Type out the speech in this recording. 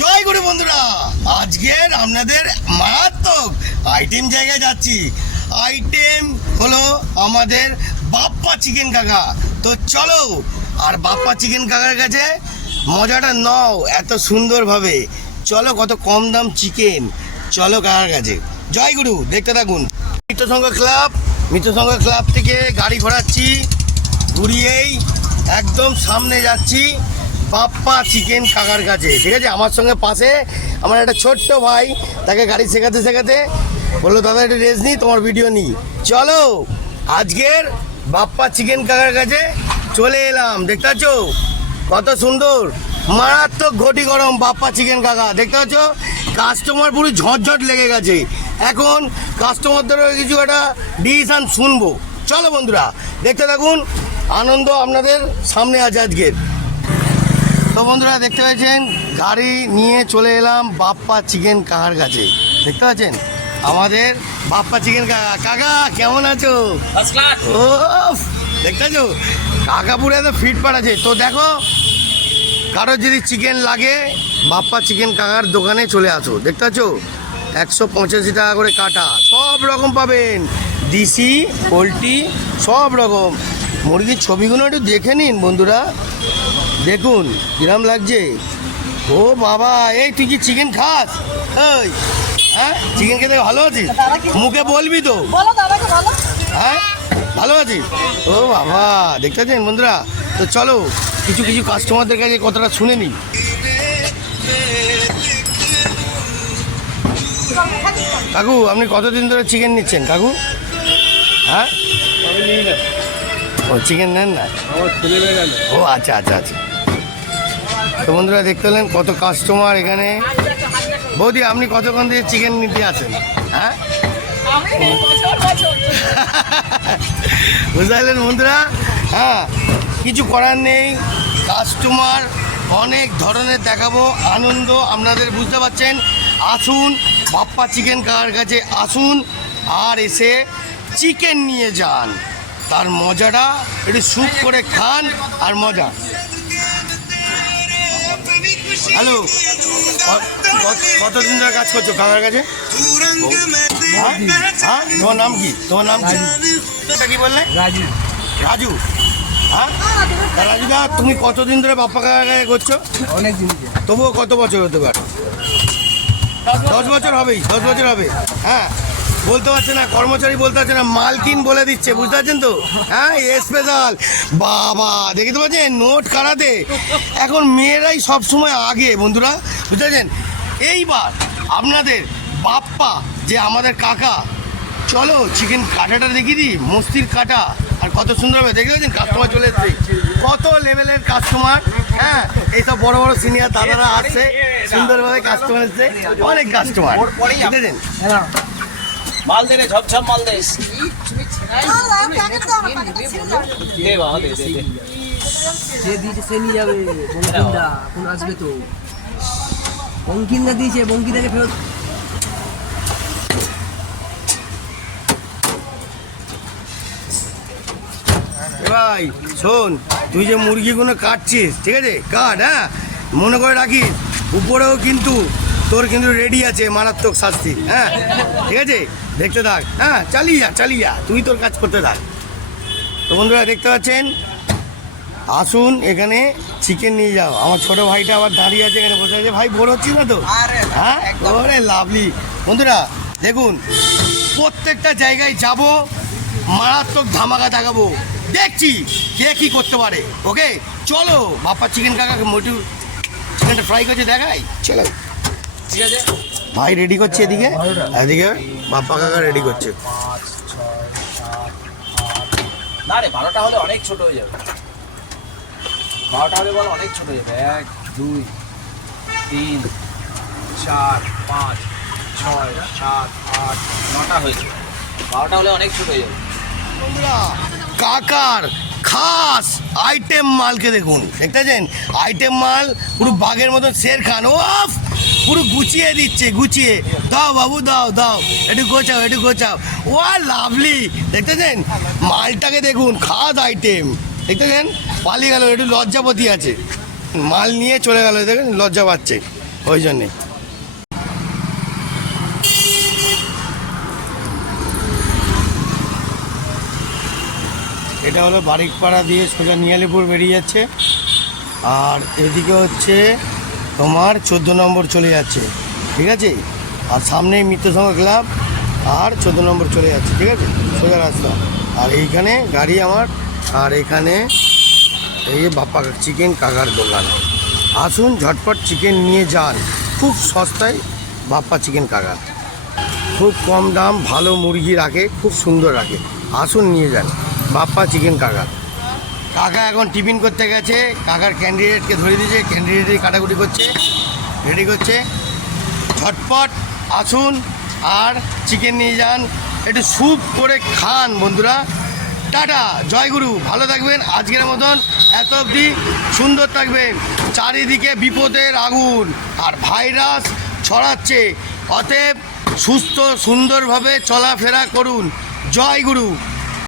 জয় গুরু বন্ধুরা। আজকের আপনাদের মারাত্মক আইটেম জায়গায় যাচ্ছি। আইটেম হলো আমাদের বাপ্পা চিকেন কাকা। তো চলো, আর বাপ্পা চিকেন কাকার কাছে মজাটা নাও এত সুন্দরভাবে। চলো কত কম দাম চিকেন চলো কাকার কাছে। জয় গুরু, দেখতে থাকুন। মিত্রসংঘ ক্লাব মিত্রসংঘ ক্লাব থেকে গাড়ি ঘোরাচ্ছি। ঘুরিয়েই একদম সামনে যাচ্ছি। বাপ্পা চিকেন কাকার কাছে। ঠিক আছে? আমার সঙ্গে পাশে আমার একটা ছোট্ট ভাই, তাকে গাড়ি শেখাতে শেখাতে বলল, দাদা, একটু রেস নিই, তোমার ভিডিও নিই। চলো, আজকের বাপ্পা চিকেন কাকার কাছে চলে এলাম। দেখতে পাচ্ছ? কত সুন্দর। মারাত্মক ঘটি গরম বাপ্পা চিকেন কাকা দেখতে পাচ্ছ? কাস্টমার পুরো ঝটঝট লেগে গেছে। এখন কাস্টমারদেরও কিছু একটা ডিসিশন শুনব। চলো বন্ধুরা, দেখতে থাকুন। আনন্দ আপনাদের সামনে আছে আজকের। তো বন্ধুরা দেখতে পাচ্ছেন গাড়ি নিয়ে চলে এলাম বাপ্পা চিকেন কাকার কাছে। দেখতে পাচ্ছেন? আমাদের বাপ্পা চিকেন কাকা কাকা কেমন আছো? ও দেখতে পাচ্ছ? কাকা পুরো এত ফিট পাঠাচ্ছে তো দেখো কারোর যদি চিকেন লাগে বাপ্পা চিকেন কাকার দোকানে চলে আসো। দেখতে পাচ্ছ? একশো পঁচাশি টাকা করে কাটা। সব রকম পাবেন। দিশি পোলট্রি সব রকম। মুরগির ছবিগুলো একটু দেখে নিন বন্ধুরা। দেখুন কিরাম লাগছে? ও বাবা এই তুই কি চিকেন খাস? এই হ্যাঁ? চিকেন খেতে ভালো আছিস? মুখে বলবি তো। হ্যাঁ? ভালো আছিস? ও বাবা দেখতে পাচ্ছেন বন্ধুরা? তো চলো কিছু কিছু কাস্টমারদের কাছে কথাটা শুনে নিই। কাকু আপনি কতদিন ধরে চিকেন নিচ্ছেন কাকু? হ্যাঁ? ও চিকেন নেন না? ও আচ্ছা আচ্ছা আচ্ছা। তো বন্ধুরা দেখতে পেলেন কত কাস্টমার এখানে। বৌদি, আপনি কতক্ষণ দিয়ে চিকেন নিতে আছেন? হ্যাঁ? পারলেন বন্ধুরা? হ্যাঁ কিছু করার নেই। কাস্টমার অনেক ধরনের দেখাবো, আনন্দ, আপনাদের বুঝতে পারছেন। আসুন, বাপ্পা চিকেন কার কাছে আসুন আর এসে চিকেন নিয়ে যান। তার মজাটা একটু স্যুপ করে খান আর মজা। হ্যালো। কতদিন ধরে কাজ করছ কাকার কাছে? হ্যাঁ? হ্যাঁ? তোমার নাম কি? তোমার নাম কি? বললে? রাজু। রাজু। হ্যাঁ? রাজুদা তুমি কতদিন ধরে বাপ্পা কাকার কাছে করছ? অনেক দিন তবুও কত বছর হতে পারে? দশ বছর হবেই দশ বছর হবে। হ্যাঁ? বলতে পারছে না, কর্মচারী বলতে পারছে না, মালকিন বলে দিচ্ছে, বুঝতে পারছেন তো? হ্যাঁ স্পেশাল বাবা দেখতে পাচ্ছেন নোট কারাতে এখন মেয়েরাই সব সময় আগে, বন্ধুরা, বুঝতে পারছেন? এইবার আপনাদের বাপ্পা, যে আমাদের কাকা, চলো চিকেন কাটাটা দেখিয়ে দিই, মস্তির কাটা, আর কত সুন্দর হবে দেখতে পাচ্ছেন কাস্টমার চলে এসছে। কত লেভেলের কাস্টমার হ্যাঁ? এইসব বড় বড় সিনিয়র দাদারা আসছে, সুন্দরভাবে কাস্টমার এসছে, অনেক কাস্টমার দেখেছেন মাল দে রে ঝপঝপ মাল দে। বাবা সে দিয়েছে সে নিয়ে যাবে এখন আসবে তো। বঙ্কিমদা দিয়েছে বঙ্কিদাকে ফেরত। এ ভাই শোন তুই যে মুরগিগুলো কাটছিস ঠিক আছে? কাট হ্যাঁ? মনে করে রাখিস উপরেও কিন্তু তোর কিন্তু রেডি আছে মারাত্মক শাস্তি হ্যাঁ? ঠিক আছে? দেখতে থাক হ্যাঁ? চালিয়ে যা চালিয়ে যা তুই তোর কাজ করতে থাক। তো বন্ধুরা দেখতে পাচ্ছেন? আসুন এখানে চিকেন নিয়ে যাও। আমার ছোট ভাইটা আবার দাঁড়িয়ে আছে এখানে বসে আছে। ভাই বড় হচ্ছি না তো? হ্যাঁ? ওরে লাভলি। বন্ধুরা দেখুন প্রত্যেকটা জায়গায় যাব মারাত্মক ধামাকা দেখাবো। দেখছি কে কি করতে পারে ওকে? চলো বাপ্পা চিকেন কাকাকে মোটু চিকেনটা ফ্রাই করছে দেখাই। চলো। ভাই রেডি করছে এদিকে? এদিকে বাপ্পা কাকা রেডি করছে। না রে বারোটা হলে অনেক ছোট হয়ে যাবে। বারোটা হলে বল অনেক ছোট হয়ে যাবে। এক দুই তিন চার পাঁচ ছয় সাত আট নটা হয়েছে বারোটা হলে অনেক ছোট হয়ে যাবে। কাকার খাস আইটেম মালকে দেখুন। দেখতেছেন আইটেম মাল পুরো বাঘের মতন শের খান। ও পুরো গুছিয়ে দিচ্ছে, গুছিয়ে। দাও বাবু, দাও দাও। একটু গোছাও একটু গোছাও। ও, লাভলি। দেখতেছেন? মালটাকে দেখুন খাস আইটেম দেখতেছেন? পালিয়ে গেল, একটু লজ্জাপতি আছে। মাল নিয়ে চলে গেল, দেখেন? লজ্জা পাচ্ছে ওই জন্যে। এটা হলো বারিকপাড়া দিয়ে সোজা নিয়ালিপুর বেরিয়ে যাচ্ছে। আর এদিকে হচ্ছে তোমার চোদ্দ নম্বর চলে যাচ্ছে, ঠিক আছে? আর সামনে মিত্রসংঘ ক্লাব, আর চোদ্দ নম্বর চলে যাচ্ছে, ঠিক আছে? সোজা রাস্তা। আর এইখানে গাড়ি আমার, আর এখানে এই যে বাপ্পা চিকেন কাকার দোকান। আসুন, ঝটপট চিকেন নিয়ে যান। খুব সস্তায় বাপ্পা চিকেন কাকা। খুব কম দাম, ভালো মুরগি রাখে, খুব সুন্দর রাখে। আসুন, নিয়ে যান। বাপ্পা চিকেন কাকা। কাকা এখন টিফিন করতে গেছে। কাকার ক্যান্ডিডেটকে ধরে দিয়েছে ক্যান্ডিডেটই কাটাকুটি করছে রেডি করছে। ঝটপট আসুন আর চিকেন নিয়ে যান। একটু স্যুপ করে খান বন্ধুরা। টাটা জয়গুরু ভালো থাকবেন, আজকের মতন এত অবধি সুন্দর থাকবেন। চারিদিকে বিপদের আগুন আর ভাইরাস ছড়াচ্ছে। অতএব সুস্থ, সুন্দরভাবে চলাফেরা করুন। জয় গুরু।